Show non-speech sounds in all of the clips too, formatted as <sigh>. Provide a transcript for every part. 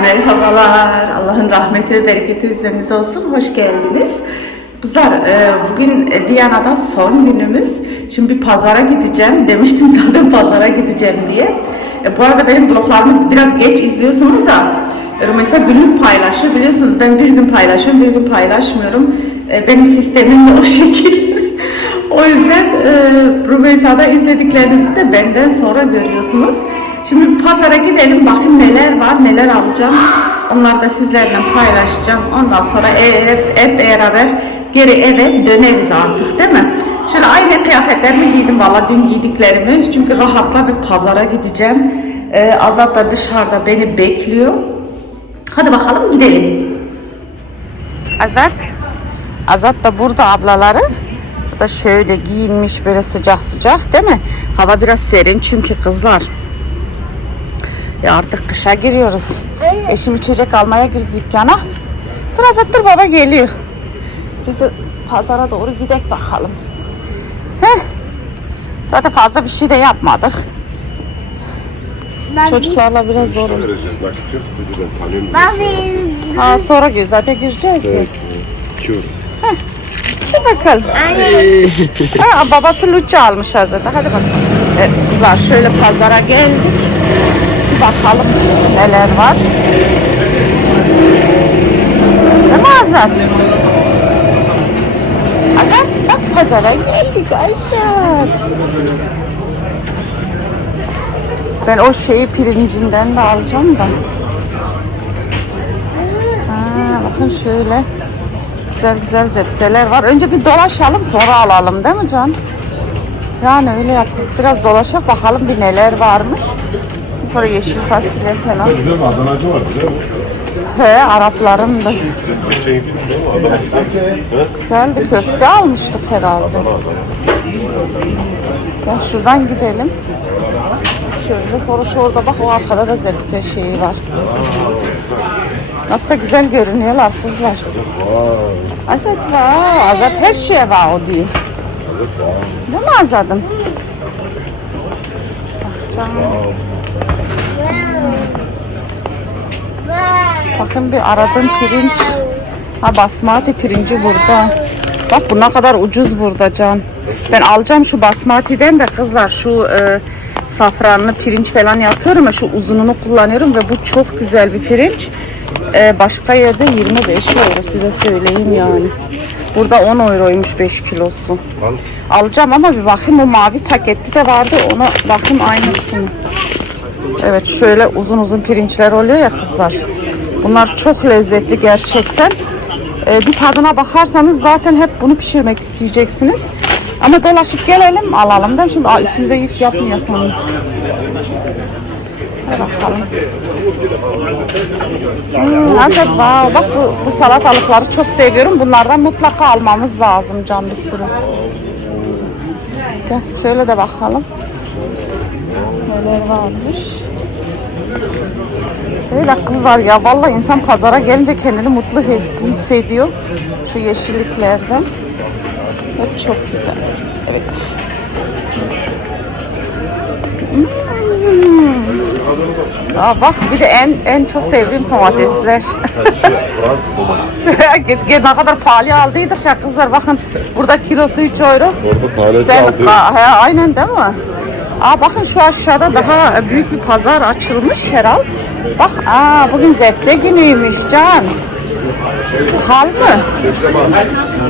Merhabalar. Allah'ın rahmeti ve bereketi üzerinize olsun. Hoş geldiniz. Kızlar e, bugün Viyana'da son günümüz. Şimdi bir pazara gideceğim. Demiştim <laughs> zaten pazara gideceğim diye. E, bu arada benim bloglarımı biraz geç izliyorsunuz da Rümeysa günlük paylaşıyor. Biliyorsunuz ben bir gün paylaşıyorum, bir gün paylaşmıyorum. E, benim sistemim de o <laughs> şekil. o yüzden Rümeysa'da izlediklerinizi de benden sonra görüyorsunuz. Şimdi pazara gidelim bakayım neler var, neler alacağım. Onları da sizlerle paylaşacağım. Ondan sonra hep, hep beraber geri eve döneriz artık değil mi? Şöyle aynı kıyafetlerimi giydim valla dün giydiklerimi. Çünkü rahatla bir pazara gideceğim. Ee, Azat da dışarıda beni bekliyor. Hadi bakalım gidelim. Azat. Azat da burada ablaları. Bu da şöyle giyinmiş böyle sıcak sıcak değil mi? Hava biraz serin çünkü kızlar. Ya artık kışa giriyoruz. Eşim içecek almaya girdi dükkana. Dur Azat dur baba geliyor. Biz de pazara doğru gidek bakalım. Heh. Zaten fazla bir şey de yapmadık. Çocuklarla biraz zor. ben tanıyorum. Mavi. Ha, sonra gir zaten gireceğiz. Evet. Kör. Hadi bakalım. ha, babası Luca almış zaten. Hadi bakalım. Evet kızlar şöyle pazara geldik. Bakalım neler var. Değil mi Azat? Azat bak pazara geldik Ayşat. Ben o şeyi pirincinden de alacağım da. Ha, bakın şöyle. Güzel güzel zepseler var. Önce bir dolaşalım sonra alalım değil mi Can? Yani öyle yapalım. Biraz dolaşak bakalım bir neler varmış. Sonra yeşil fasulye falan. Güzel bir Adanacı var mi? He Arapların da güzel. Güzeldi. Köfte almıştık herhalde. Ya şuradan gidelim. Şöyle sonra şu orada bak o arkada da zepse şeyi var. Nasıl da güzel görünüyorlar kızlar. Azat var. Azat her şeye var o diyor. Değil mi Azat'ım? Bak canım. Bakın bir aradığım pirinç. Ha basmati pirinci burada. Bak bu ne kadar ucuz burada Can. Ben alacağım şu basmati'den de kızlar şu e, safranlı pirinç falan yapıyorum ya şu uzununu kullanıyorum ve bu çok güzel bir pirinç. E, başka yerde 25 euro size söyleyeyim yani. Burada 10 euroymuş 5 kilosu. Al. Alacağım ama bir bakayım o mavi paketli de vardı ona bakayım aynısını. Evet şöyle uzun uzun pirinçler oluyor ya kızlar. Bunlar çok lezzetli gerçekten. Ee, bir tadına bakarsanız zaten hep bunu pişirmek isteyeceksiniz. Ama dolaşıp gelelim alalım da şimdi Aa, üstümüze yük. Hadi bakalım. Hmm, Azat wow, bak bu, bu salatalıkları çok seviyorum. Bunlardan mutlaka almamız lazım can bir sürü. Şöyle de bakalım. Neler varmış. Öyle kızlar ya vallahi insan pazara gelince kendini mutlu his- hissediyor. Şu yeşilliklerden. Hep çok güzel. Evet. Hmm. Aa, bak bir de en en çok sevdiğim domatesler. Fransız <laughs> domatesi. Ne kadar pahalı aldıydık ya kızlar bakın burada kilosu 3 euro. Orada tanesi Sen, altı. Ha, aynen değil mi? Aa bakın şu aşağıda daha büyük bir pazar açılmış herhal. Bak aa bugün zepse günüymüş Can. Hal mı? Var.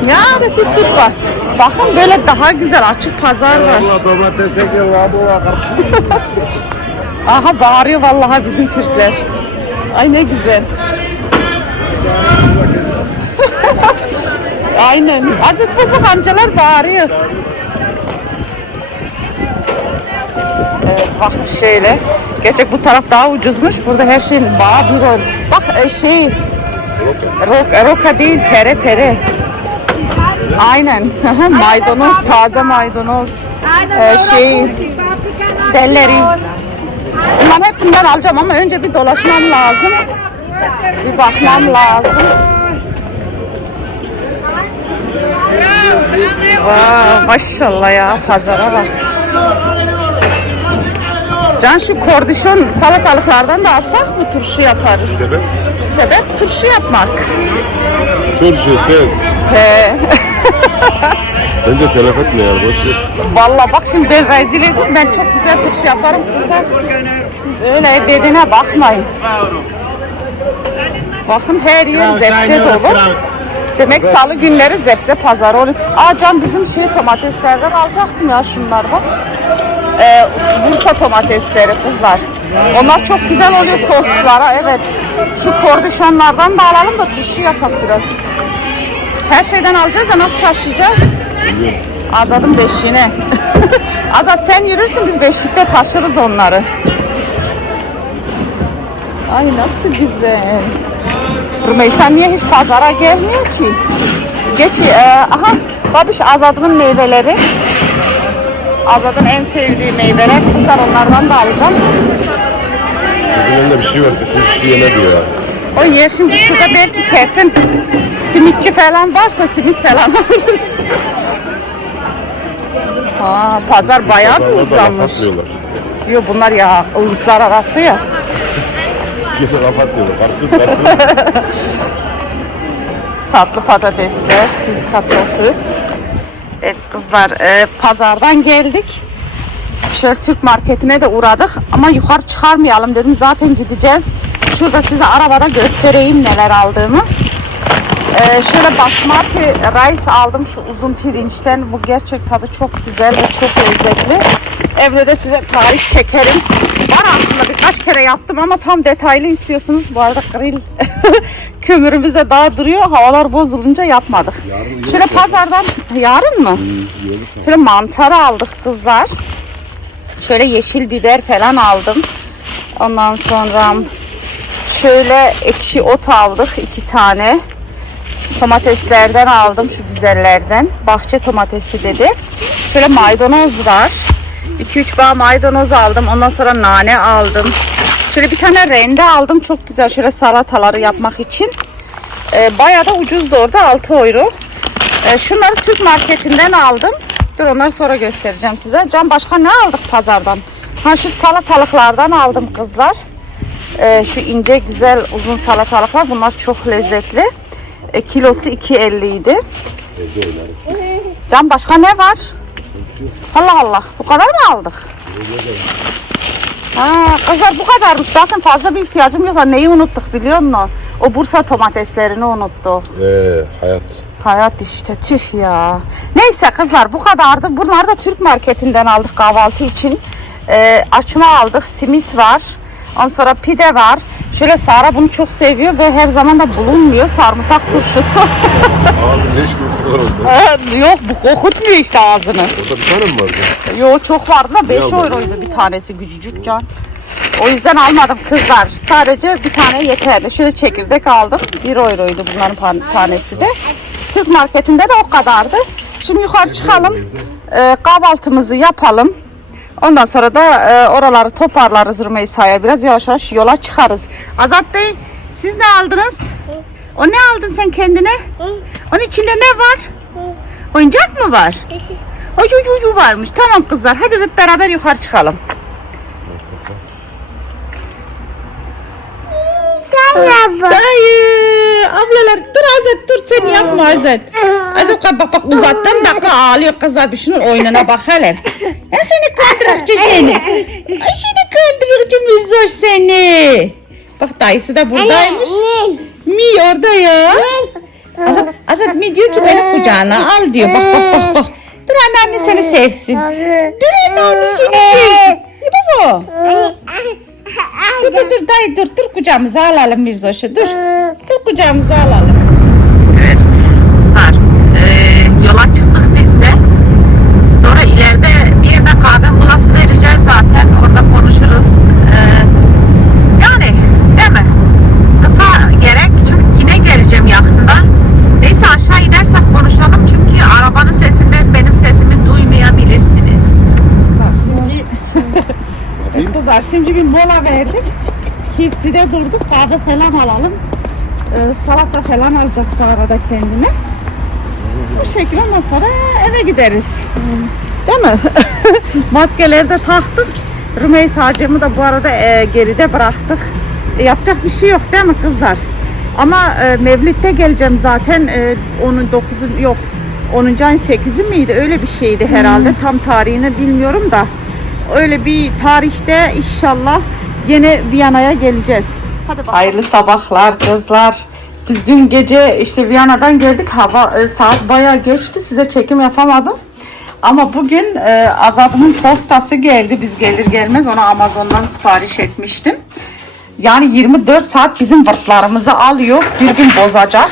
Yarısı süt var. Bakın böyle daha güzel açık pazar var. <laughs> Aha bağırıyor vallahi bizim Türkler. Ay ne güzel. <laughs> Aynen. Azıcık bu amcalar bağırıyor. Bakın şöyle. Gerçek bu taraf daha ucuzmuş. Burada her şey bağ bir ol. Bak e, şey roka, roka değil tere tere. Aynen. <laughs> maydanoz, taze maydanoz. Ee, şey, selleri. Bunların hepsinden alacağım ama önce bir dolaşmam lazım. Bir bakmam lazım. Vay maşallah ya pazara bak. Can şu kordişon salatalıklardan da alsak mı turşu yaparız? Sebep? Sebep turşu yapmak. Turşu sen. He. Bence telef etme ya. Boş ver. Vallahi bak şimdi ben rezil edeyim. Ben çok güzel turşu yaparım kızlar. Siz öyle dediğine bakmayın. Bakın her yer zepse dolu. Demek salı günleri zepse pazarı oluyor. Aa Can bizim şey domateslerden alacaktım ya şunlar bak. Ee, Bursa domatesleri kızlar. Onlar çok güzel oluyor soslara evet. Şu kordişonlardan da alalım da turşu yapak biraz. Her şeyden alacağız da nasıl taşıyacağız? Azad'ın beşiğine. <laughs> Azat sen yürürsün biz beşikte taşırız onları. Ay nasıl güzel. Rümeysa niye hiç pazara gelmiyor ki? Geç, e, aha babiş Azad'ın meyveleri. Azad'ın en sevdiği meyveler. Kızlar onlardan da alacağım. Çocuğun elinde bir şey verse bir şey yeme diyor ya. O yer şimdi şurada belki kesin simitçi falan varsa simit falan <laughs> alırız. Ha, pazar bayağı mı atmıyorlar. Yok bunlar ya uluslararası ya. Sikiyorlar laf atmıyorlar. Karpuz karpuz. <laughs> Tatlı patatesler, siz kartofu. Evet kızlar e, pazardan geldik. Şöyle Türk marketine de uğradık ama yukarı çıkarmayalım dedim. Zaten gideceğiz. Şurada size arabada göstereyim neler aldığımı. Ee, şöyle basmati rice aldım şu uzun pirinçten. Bu gerçek tadı çok güzel ve çok lezzetli. Evde de size tarif çekerim. Var aslında birkaç kere yaptım ama tam detaylı istiyorsunuz. Bu arada grill <laughs> kömürümüze daha duruyor. Havalar bozulunca yapmadık. Şöyle pazardan yarın mı? Şöyle mantar aldık kızlar. Şöyle yeşil biber falan aldım. Ondan sonra şöyle ekşi ot aldık iki tane. Domateslerden aldım şu güzellerden. Bahçe domatesi dedi. Şöyle maydanoz var. 2-3 bağ maydanoz aldım. Ondan sonra nane aldım. Şöyle bir tane rende aldım. Çok güzel şöyle salataları yapmak için. Ee, bayağı da ucuzdu orada 6 euro. Ee, şunları Türk marketinden aldım. Dur onları sonra göstereceğim size. Can başka ne aldık pazardan? Ha şu salatalıklardan aldım kızlar. Ee, şu ince güzel uzun salatalıklar bunlar çok lezzetli. E, kilosu 2.50 idi. Can başka ne var? Allah Allah bu kadar mı aldık? Ha, kızlar bu kadarmış. Zaten fazla bir ihtiyacım yok. Neyi unuttuk biliyor musun? O Bursa domateslerini unuttuk. Eee hayat. Hayat işte tüh ya. Neyse kızlar bu kadardı. Bunları da Türk marketinden aldık kahvaltı için. Ee, açma aldık. Simit var. Ondan sonra pide var. Şöyle Sara bunu çok seviyor ve her zaman da bulunmuyor. Sarımsak turşusu. Ağzım leş gibi kokuyor orada. Ee, Yok bu kokutmuyor işte ağzını. Orada bir tane mi vardı? Yo çok vardı da 5 aldın? euroydu bir tanesi küçücük can. O yüzden almadım kızlar. Sadece bir tane yeterli. Şöyle çekirdek aldım. 1 euroydu bunların pan- tanesi de. Türk marketinde de o kadardı. Şimdi yukarı çıkalım. Ee, kahvaltımızı yapalım. Ondan sonra da e, oraları toparlarız Rümeysa'ya. Biraz yavaş yavaş yola çıkarız. Azat Bey siz ne aldınız? O ne aldın sen kendine? Onun içinde ne var? Oyuncak mı var? O cucu varmış. Tamam kızlar hadi hep beraber yukarı çıkalım. Dayı, ablalar dur Azat dur sen yapma Azat. Azat bak bak uzattım dakika ağlıyor kızlar bir şunun oyununa bak hele. Ben seni kandırıkçı seni. Ay seni kandırıkçı müzoş seni. Bak dayısı da buradaymış. Mi orada ya. Azat, Azat mi diyor ki beni kucağına al diyor. Bak bak bak bak. Dur anneanne seni sevsin. Dur anneanne seni sevsin. Ne bu? Dur dur dur dayı dur dur kucağımıza alalım Mirzoş'u dur. Dur kucağımıza alalım. Evet Sar. yola çıktık biz de. Sonra ileride bir yerde kahve molası vereceğiz zaten. Orada konuşuruz. Ee, yani değil mi? Kısa gerek çünkü yine geleceğim yakında. Neyse aşağı inersek konuşalım çünkü arabanın sesinden benim sesimi duymayabilirsiniz. Kızlar şimdi bir mola verdik. Kipsi'de kahve falan alalım. Ee, salata falan alacak sonra da kendine. Bu şekilde ondan sonra eve gideriz. Değil mi? <laughs> Maskeleri de taktık. Rümeysa'cığımı da bu arada e, geride bıraktık. E, yapacak bir şey yok değil mi kızlar? Ama e, Mevlid'de geleceğim zaten. E, onun 9'u yok. 10. ayın 8'i miydi? Öyle bir şeydi herhalde. Tam tarihini bilmiyorum da. Öyle bir tarihte inşallah yine Viyana'ya geleceğiz. Hadi Hayırlı sabahlar kızlar. Biz dün gece işte Viyana'dan geldik. Hava e, saat bayağı geçti. Size çekim yapamadım. Ama bugün e, Azad'ımın postası geldi. Biz gelir gelmez ona Amazon'dan sipariş etmiştim. Yani 24 saat bizim vırtlarımızı alıyor. Bir gün bozacak.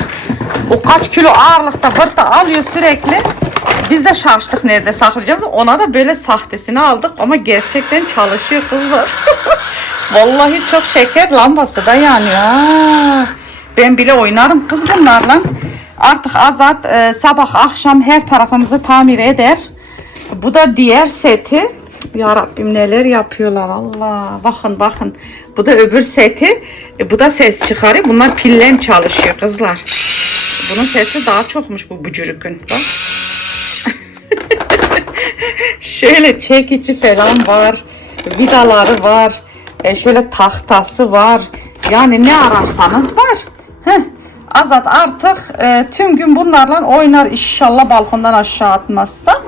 O kaç kilo ağırlıkta vırtı alıyor sürekli. Biz de şaştık nerede saklayacağız. Ona da böyle sahtesini aldık ama gerçekten çalışıyor kızlar. <laughs> Vallahi çok şeker lambası da yanıyor. Ben bile oynarım kız bunlarla. Artık Azat e, sabah akşam her tarafımızı tamir eder. Bu da diğer seti. Ya Rabbim neler yapıyorlar Allah. Bakın bakın. Bu da öbür seti. E, bu da ses çıkarıyor. Bunlar pillen çalışıyor kızlar. Bunun sesi daha çokmuş bu bucurukun. Bak. <laughs> Şöyle çekici falan var. Vidaları var. E, şöyle tahtası var. Yani ne ararsanız var. Heh. Azat artık e, tüm gün bunlarla oynar inşallah balkondan aşağı atmazsa.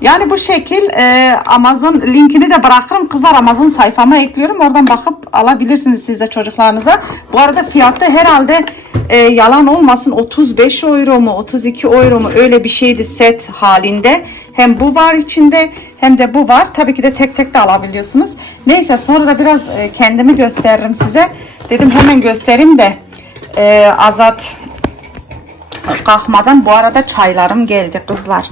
Yani bu şekil e, Amazon linkini de bırakırım. Kızlar Amazon sayfama ekliyorum. Oradan bakıp alabilirsiniz siz de çocuklarınıza. Bu arada fiyatı herhalde e, yalan olmasın 35 euro mu 32 euro mu öyle bir şeydi set halinde. Hem bu var içinde hem de bu var. Tabii ki de tek tek de alabiliyorsunuz. Neyse sonra da biraz e, kendimi gösteririm size. Dedim hemen göstereyim de e, Azat kalkmadan bu arada çaylarım geldi kızlar.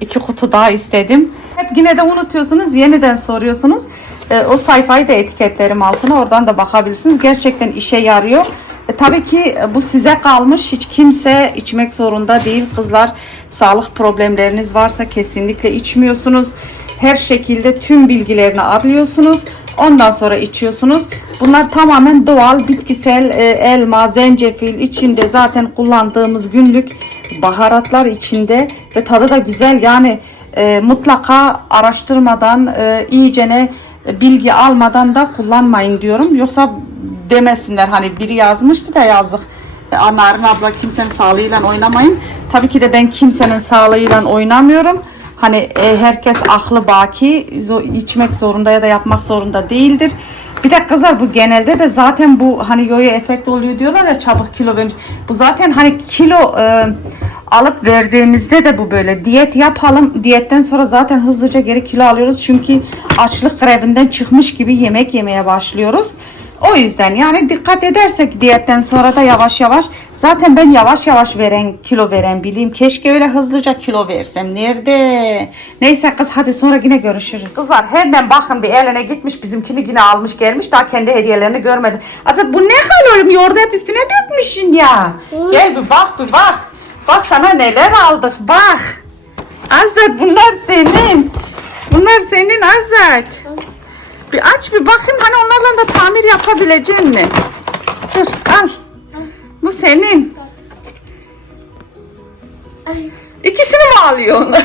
İki kutu daha istedim. Hep yine de unutuyorsunuz, yeniden soruyorsunuz. Ee, o sayfayı da etiketlerim altına oradan da bakabilirsiniz. Gerçekten işe yarıyor. E, tabii ki bu size kalmış. Hiç kimse içmek zorunda değil. Kızlar sağlık problemleriniz varsa kesinlikle içmiyorsunuz. Her şekilde tüm bilgilerini arıyorsunuz. Ondan sonra içiyorsunuz. Bunlar tamamen doğal, bitkisel, e, elma, zencefil içinde zaten kullandığımız günlük baharatlar içinde ve tadı da güzel. Yani e, mutlaka araştırmadan, e, iyicene e, bilgi almadan da kullanmayın diyorum. Yoksa demesinler hani biri yazmıştı da yazdık. E, Narin abla kimsenin sağlığıyla oynamayın. Tabii ki de ben kimsenin sağlığıyla oynamıyorum. Hani e, herkes aklı baki içmek zorunda ya da yapmak zorunda değildir. Bir de kızlar bu genelde de zaten bu hani yoyo efekt oluyor diyorlar ya çabuk kilo verir. Bu zaten hani kilo e, alıp verdiğimizde de bu böyle. Diyet yapalım. Diyetten sonra zaten hızlıca geri kilo alıyoruz. Çünkü açlık grevinden çıkmış gibi yemek yemeye başlıyoruz. O yüzden yani dikkat edersek diyetten sonra da yavaş yavaş zaten ben yavaş yavaş veren kilo veren bileyim. Keşke öyle hızlıca kilo versem. Nerede? Neyse kız hadi sonra yine görüşürüz. Kızlar hemen bakın bir eline gitmiş bizimkini yine almış gelmiş daha kendi hediyelerini görmedi. Azat bu ne hal oğlum yoğurdu hep üstüne dökmüşsün ya. Gel bir bak bir bak. Bak sana neler aldık bak. Azat bunlar senin. Bunlar senin Azat. Bir aç bir bakayım hani onlarla da tamir yapabilecek mi? Dur al. Bu senin. İkisini mi alıyorsun? <laughs>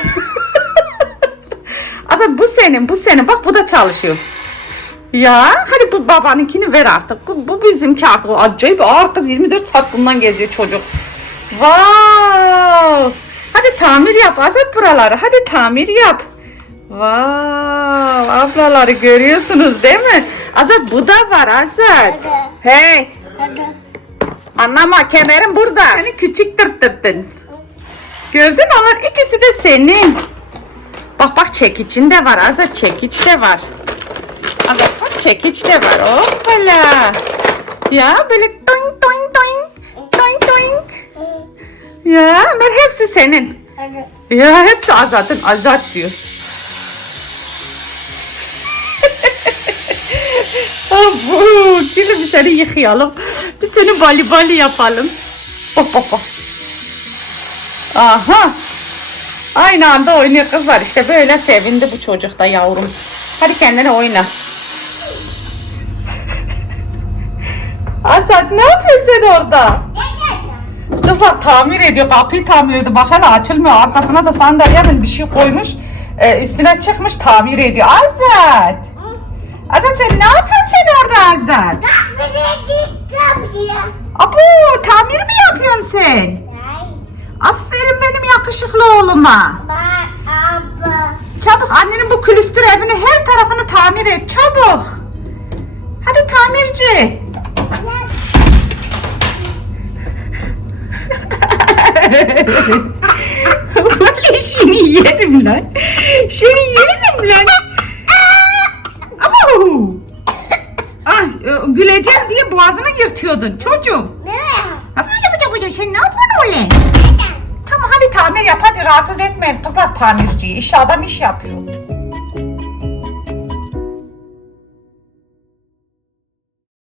Azat bu senin bu senin. Bak bu da çalışıyor. Ya hadi bu babanınkini ver artık. Bu, bu bizimki artık. Acayip ağır kız 24 saat bundan geziyor çocuk. Wow. Hadi tamir yap Azat buraları. Hadi tamir yap. Wow, ablaları görüyorsunuz değil mi? Azat bu da var Azat. Hey, anlama kemerim burada. Seni küçük tırttırdın. Gördün onlar ikisi de senin. Bak bak çekicin de var Azat çekiç de var. Azat bak çekiç de var. Hoppala. Ya böyle toing toing toing. Toing toing. Ya onlar hepsi senin. Ya hepsi Azat'ın. Azat diyor. Gülüm seni yıkayalım. Bir seni bali bali yapalım. Hop hop hop. Aha. Aynı anda oynuyor kızlar işte böyle sevindi bu çocuk da yavrum. Hadi kendine oyna. Asat ne yapıyorsun orada? Kızlar tamir ediyor, kapıyı tamir ediyor. Bak hala açılmıyor. Arkasına da sandalye mi bir şey koymuş. Ee, üstüne çıkmış tamir ediyor. Azat. Azat sen ne yapıyorsun sen orada Azat? Abo tamir mi yapıyorsun sen? Aferin benim yakışıklı oğluma. Çabuk annenin bu külüstür evini her tarafını tamir et çabuk. Hadi tamirci. <laughs> Vallahi seni yerim lan. Seni yerim lan. Güleceğim diye boğazını yırtıyordun çocuğum. Yapıyor yapıyor sen ne yapıyorsun öyle? Tamam hadi tamir yap hadi rahatsız etmeyin kızlar tamirciyi. İş adam iş yapıyor.